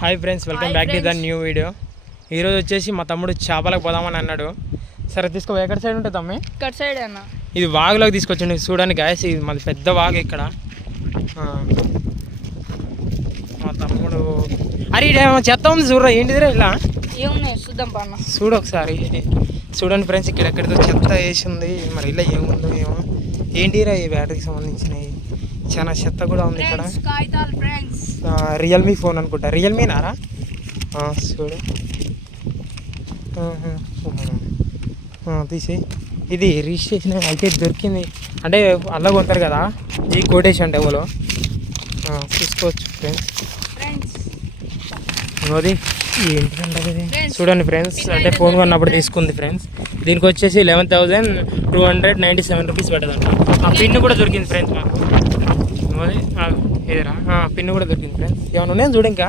Hi friends, welcome back to the new video. ఈరోజు వచ్చేసి మా తమ్ముడు చేపలకు పోదామని అన్నాడు. సరే తీసుకో. ఎక్కడ సైడ్ ఉంటుంది తమ్మి? ఇక్కడ సైడ్ అన్న. ఇది వాగులోకి తీసుకొచ్చిండు చూడండి గాయస్. ఇది మాది పెద్ద వాగు ఇక్కడ. మా తమ్ముడు అరే ఇదేమో చెత్త ఉంది చూడరా. ఏంటిదిరా ఇలా? ఏమున్నాయి చూద్దాం పన్న. చూడు ఒకసారి. చూడండి ఫ్రెండ్స్, ఇక్కడ ఎక్కడితో చెత్త వేసి ఉంది. మరి ఇలా ఏముందో ఏమో. ఏంటిరా ఈ బ్యాటరీకి సంబంధించినవి. చాలా చెత్త కూడా ఉంది ఇక్కడ. రియల్మీ ఫోన్ అనుకుంటా. రియల్మీనారా? చూడు తీసి. ఇది రిజిస్ట్రేషన్ అయితే దొరికింది. అంటే అలా కొంటారు కదా, ఈ కోటేషన్ అంటే ఎవరో చూసుకోవచ్చు ఫ్రెండ్స్. అది ఏంటంటే చూడండి ఫ్రెండ్స్, అంటే ఫోన్ కొన్నప్పుడు తీసుకుంది ఫ్రెండ్స్. దీనికి వచ్చేసి 11,297 రూపీస్ పడ్డదంట. ఆ పిన్ కూడా దొరికింది ఫ్రెండ్స్ మాకు. ఏదరా పిన్ కూడా దొరికింది ఫ్రెండ్స్. ఏమైనా ఉన్నాయని చూడు. ఇంకా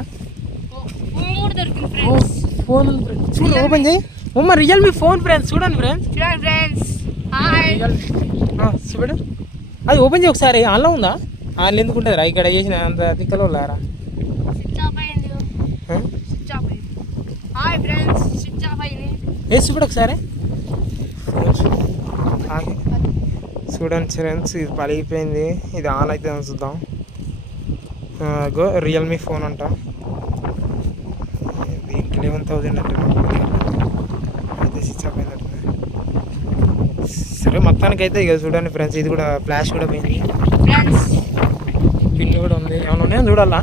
ఫోన్ చూడు, ఓపెన్ చేయి. Realme phone friends. చూడండి ఫ్రెండ్స్, చూడు. అది ఓపెన్ చేయి ఒకసారి. ఆన్లో ఉందా? ఆన్లో ఎందుకు ఉంటుంది రా? ఇక్కడ చేసిన అంత తిక్కలో లారా. వేసి కూడా ఒకసారి చూడండి ఫ్రెండ్స్. ఇది పలిగిపోయింది. ఇది ఆన్ అయితే చూద్దాం. రియల్మీ ఫోన్ అంట. దీనికి 11,000 అంటే అయితే స్విచ్ ఆఫ్ అయిందంట. సరే మొత్తానికి అయితే ఇక చూడండి ఫ్రెండ్స్, ఇది కూడా ఫ్లాష్ కూడా పోయింది. పిన్ కూడా ఉంది. ఏమైనా ఉన్నాయో చూడాలా.